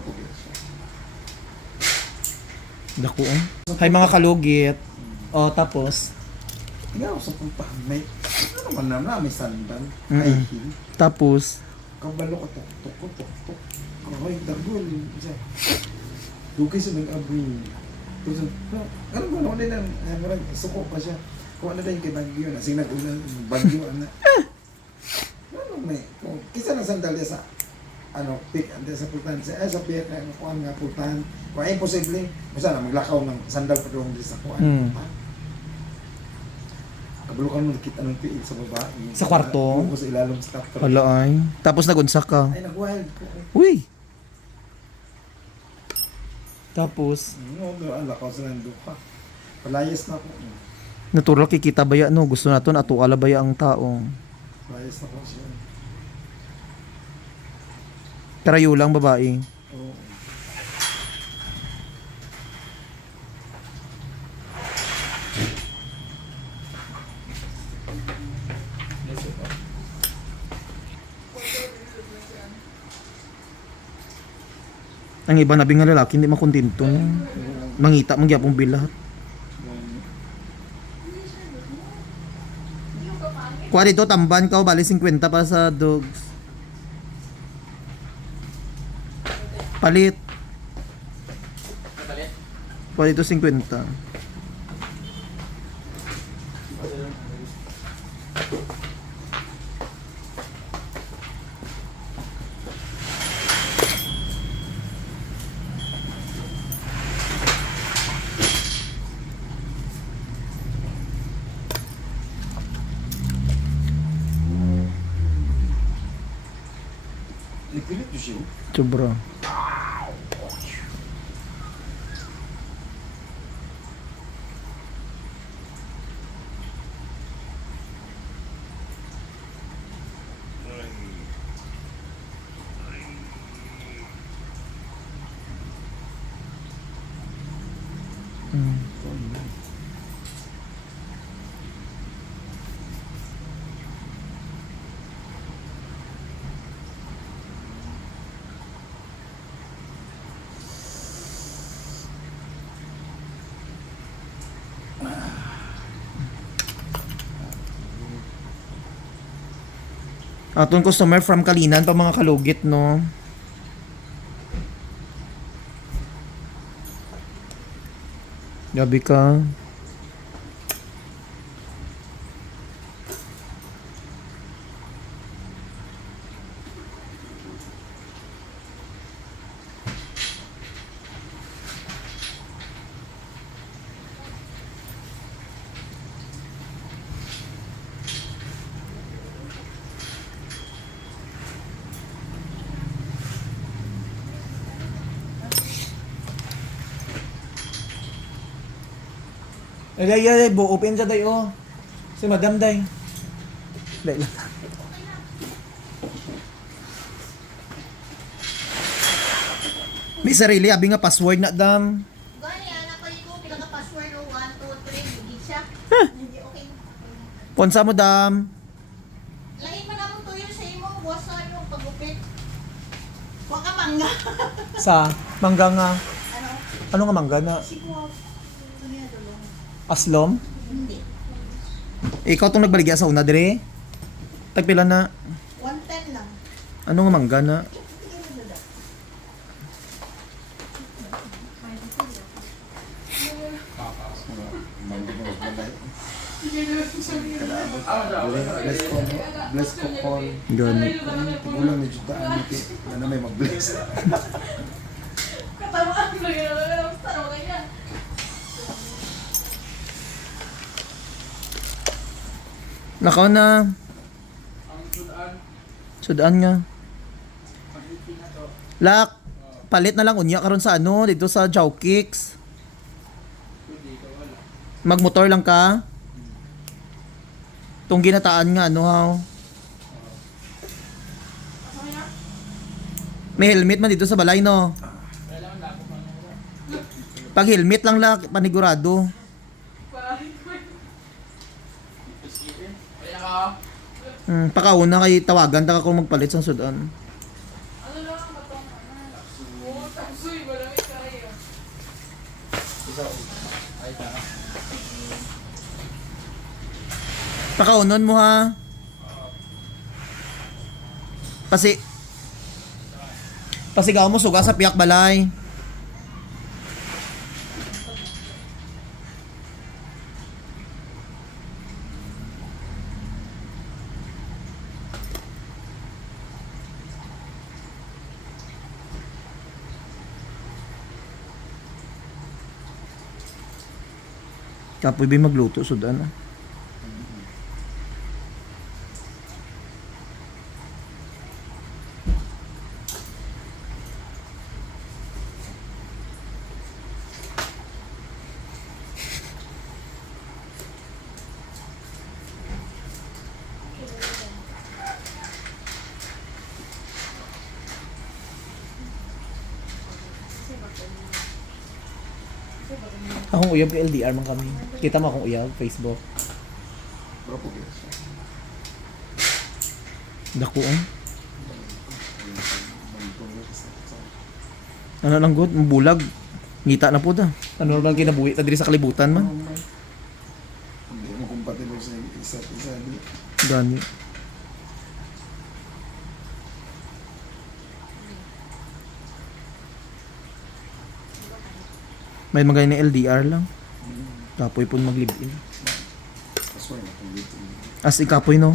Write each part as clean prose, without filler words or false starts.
po siya. Dako. Hay mga kalugit. O, tapos. Tingnan ko sa puntahan. May, ano man naman, may sandal. Mm-mm. High heel. Tapos. Kabalo ka, tok. Ay, dagol. Dugay sa nag-abri. Ano ba, ano nila, suko pa siya. Kung ano na yung kay Bagyo, nasing nag-ulan, Bagyo, ano. Ano may, kisa ng sandalya sa, ano, pick, sa pultahan, sa piyak na, kuhaan nga pultahan. Kung ay posible, basta na, maglakaw ng sandal pa doon sa kuhaan. Kabalo ka nung nakita ng tiil sa baba. Sa kwarto? Sa ilalong sa kapto. Hala ay. Tapos nagunsa ka. Ay, nag-wild. Uy! Tapos, Lakaw sa nando ka. Palayas na po. natural kikita baya no. Gusto naton ato alabaya ang tao. Palayas na po siya. Karayo lang babae. Oo. Ang iba nabing nga lalaki hindi makontento no. Mangita mangyapong bilat. Kuha dito tamban ka o bali 50 para sa dogs. Palit. Kuha dito 50. Ipilit yun siya. Sobra. Atong customer from Kalinan pa mga kalugit no. Gabi ka. Ay, bu open sa day oh. Si Madam day. Day lang. May sarili abi nga password na dam. Gani, anak ko yung pinaka-password o 1, 2, 3, hindi siya. Hindi okay. Ponsa mo dam. Lain man naman to yun sa imo, wasa yung pagupit. Huwag ka mangga. Sa mangga nga. Ano? Ano nga mangga na? Siguro. Ano yan, dulong? Aslom? Hindi. Ikaw tong nagbaligya sa una dire. Tagpila na. 110 lang. Ano nga mangga na? Sige mo dula. Bless ko call. Gani. Tigulang medyo taan nito. Ano may mag-bless. Katamaan mo yun. Taro ka yan. Nakaw na. Sudaan nga. Lak. Palit na lang unya karon sa ano dito sa Jowkicks. Magmotor lang ka. Tong ginataan nga ano haw. May helmet man dito sa balay no. Pag helmet lang la panigurado. Pakauna kay tawagan ta ka kung magpalit sa sudan. Pakaunon mo ha. Pasigaw mo suga sa piyak balay. Kapoy ba magluto sudan ah. Akong uyab kay LDR man kami. Kita mo akong uyab Facebook. Pero po guys. Dako oh. Ano lang good, bulag. Ngita na po da. Ano lang kinabuhi ta diri sa kalibutan man. Hindi mo compatible sa isa't isa. Gani. May magay na LDR lang. Kapoy po mag-live-in. Pasway na kung dito. As ikapoy no.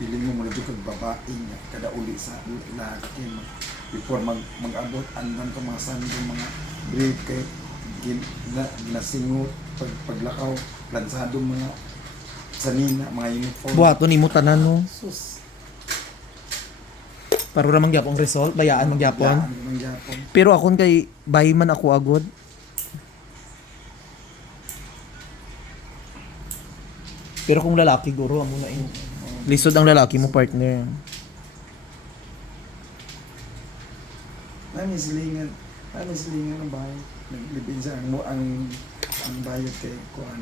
Piling mo mula dyan babae niya. Kada uli sa laki. Before mag-abot, andan ka mga sandong mga brief kay nasingot, paglakaw, lansadong mga sanina, mga uniform. Buhaton nimo tanan no. Sus. Para ra mangyapon result, bayaan mangyapon. Yaan naman Japon. Pero akon kay bayi man ako agod. Pero kung lalaki guro amo na lisod ang lalaki mo partner. Namin silingan ng bahay. Naglibin siya ang bayad kay kuan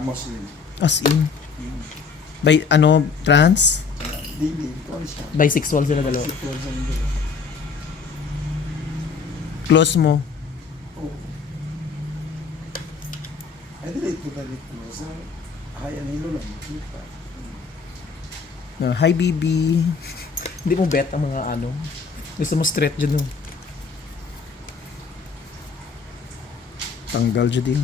Muslim. As in. By ano trans? Dili, kuan siya. Bisexual sila dalawa. Si Kuan sa mundo. Close mo. Oo. Ay, dili ito talit ko. Sa hayan hilo lang. Kita. Hi baby. Hindi mo bet ang mga ano. Gusto mo straight dyan no. Tanggal dyan din.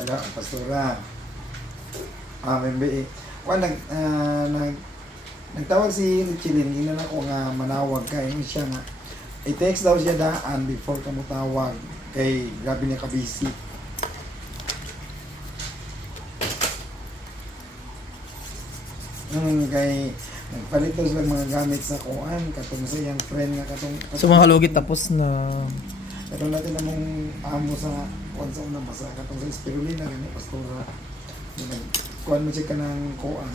Hello, Pastora. Membe. Nagtawag si Richelin, ina na ko nga manawag kay siya nga. I-text daw siya daan before ka mo tawag. Kay grabe niya ka-busy. Kay nagpalit daw sila mga gamit sa kuan, katong sa iyang friend nga katong So mga kalugit tapos na katong natin namong amo sa kuan sa unang basa katong sa spirulina gani pastora. Kuan mo siya ka ng kuan